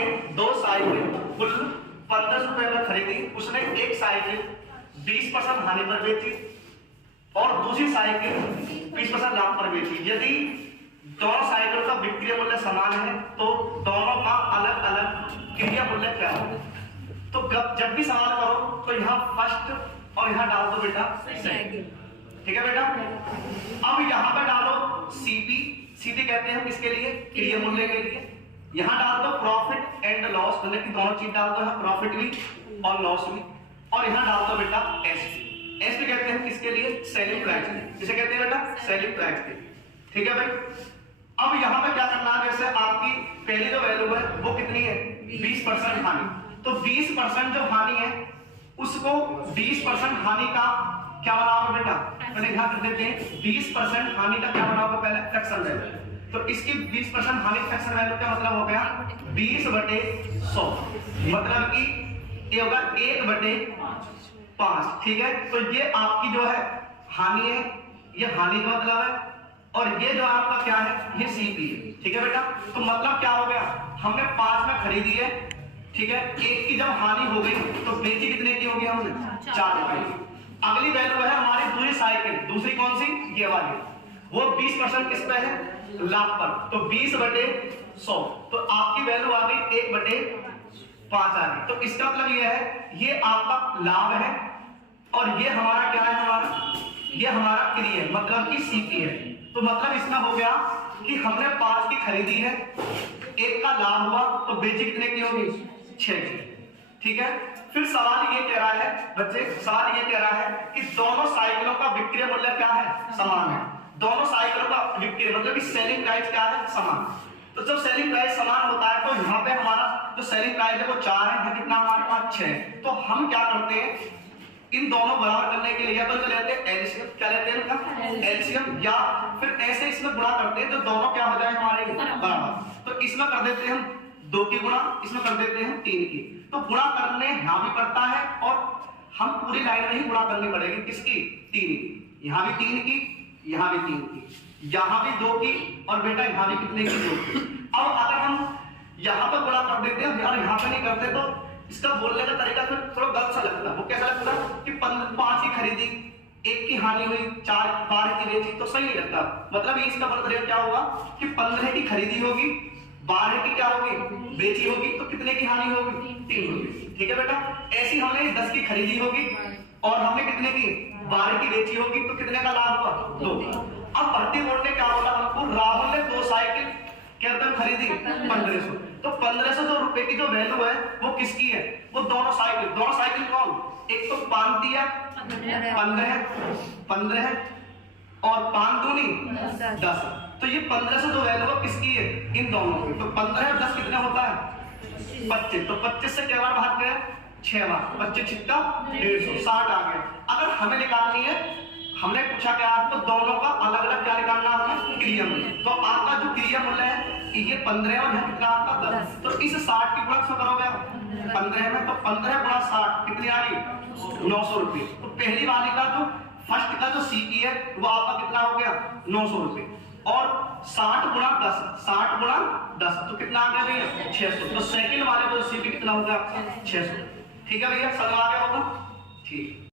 हमने 2 साइकिल कुल 1500 रुपए में खरीदी, उसने एक साइकिल 20% हानि पर बेची और दूसरी साइकिल 20% लाभ पर बेची। यदि दोनों साइकिल का विक्रय मूल्य समान है तो दोनों का अलग अलग क्रिया मूल्य क्या होगा। तो जब भी सवाल करो तो यहाँ फर्स्ट और यहाँ डाल दो बेटा सेकंड, ठीक है बेटा। अब यहाँ पे डालो सीपी, सीपी कहते हैं किसके लिए, क्रिया मूल्य के लिए। यहाँ डाल दो प्रॉफिट एंड लॉस, मतलब कि दोनों चीज डाल दो, यहाँ प्रॉफिट भी और लॉस भी। और यहाँ डाल दो बेटा एसपी, एसपी कहते हैं किसके लिए, सेलिंग प्राइस के, किसे कहते हैं बेटा, सेलिंग प्राइस के, ठीक है भाई। अब यहाँ पे क्या करना है, जैसे आपकी पहली जो वैल्यू है वो कितनी है, 20% हानि, तो 20% जो हानि है उसको 20% हानि का क्या बनाओगे बेटा, पहले यहाँ कर देते हैं 20% हानि का क्या बनाओगे, पहले फ्रैक्शन वैल्यू। तो इसकी 20% हानि फ्रैक्शन वैल्यू का मतलब हो गया 20/100, मतलब कि ये होगा 1/5, ठीक है। तो ये आपकी जो है हानि है, ये हानि का मतलब है, और ये जो आपका क्या है, ये सीपी है, ठीक है बेटा। तो मतलब क्या हो गया, हमने 5 में खरीदी है, ठीक है, एक की जब हानि हो गई तो बेची कितने की होगी, हमने 4 रुपए की। अगली वैल्यू है हमारी दूसरी साइकिल, दूसरी कौन सी, ये वाली, वो 20% किस पे है, लाभ पर, तो 20/100, तो आपकी वैल्यू आ गई 1/5 आ गई। तो इसका मतलब ये है, ये आपका लाभ है और ये हमारा क्या है, ये हमारा क्रिया है, मतलब कि सीपी है। तो मतलब इसमें हो गया कि हमने 5 की खरीदी है, एक का लाभ हुआ, तो बेची कितने की होगी, 6 की, ठीक है। फिर सवाल ये कह रहा है बच्चे, सवाल ये कह रहा है कि दोनों साइकिलों का विक्रय मूल्य क्या है, समान है। दोनों साइकिलों का विक्रय मतलब कि सेलिंग प्राइस क्या है, समान। तो जब सेलिंग प्राइस समान होता है तो यहाँ पे हमारा जो सेलिंग प्राइस है वो 4 है, यहाँ कितना हमारे पास 6 है। तो हम क्या करते हैं, इन दोनों बराबर करने के लिए या तो लेते हैं एलसीएम, क्या लेते हैं उनका एलसीएम, या फिर ऐसे इसमें गुणा करते हैं तो दोनों क्या हो जाए हमारे बराबर। तो इसमें कर देते हैं हम 2 की गुणा, इसमें कर देते हैं 3 की। तो गुणा करने यहाँ भी पड़ता है और हम पूरी लाइन में ही गुणा करनी पड़ेगी, किसकी, 3 की, यहाँ भी 3 की, यहाँ भी 3 की, यहाँ भी 2 की, और बेटा यहाँ भी कितने की, 2 की। अब अगर हम यहाँ पर गुणा कर देते हैं, यहाँ पे नहीं करते, तो इसका बोलने का तरीका फिर थोड़ा गलत सा लगता है। वो कैसा लगता है कि 5 की खरीदी, एक की हानि हुई, 4 की बेची, तो सही नहीं लगता। मतलब ये इसका मतलब क्या होगा कि 15 की खरीदी होगी, 12 की क्या होगी, बेची होगी, तो कितने की हानि होगी, 3 होगी, ठीक है बेटा। ऐसी हमने 10 की खरीदी होगी और हमने कितने की, 12 की बेची होगी, तो कितने का लाभ हुआ, 2। अब भर्ती बोर्ड ने क्या बोला हमको, राहुल ने 2 साइकिल क्या खरीदी 1500, तो 1500 रुपए की जो वैल्यू है वो किसकी है, वो दोनों साइकिल कौन, एक तो 5 दिया 15 है और 5 दूनी 10, तो ये 1500 जो वैल्यू है किसकी है, इन दोनों की। तो 15 और 10 कितना होता है 25, तो 25 से क्या बार भाग गया, 6 बार, 25 छिक्का 150, 60 आ गया। अगर हमें निकालनी है, हमने पूछा क्या आपको, दोनों का अलग अलग क्या निकालना है, क्रिया मूल्य। तो आपका जो क्रिया मूल्य है ये 15 और यहाँ कितना आपका 10, तो इस 60 की गुणा करोगे 15 में, तो 15 गुणा 60 कितनी आ रही, 900 रुपये। तो पहली वाली का जो फर्स्ट का जो सीपी है वो आपका कितना हो गया, 900 रुपये, और 60 गुणा 10 तो कितना आ गया भैया, 600। तो सेकंड वाले को सीपी कितना हो गया, 600, ठीक है भैया, समझ आ गया होगा, ठीक।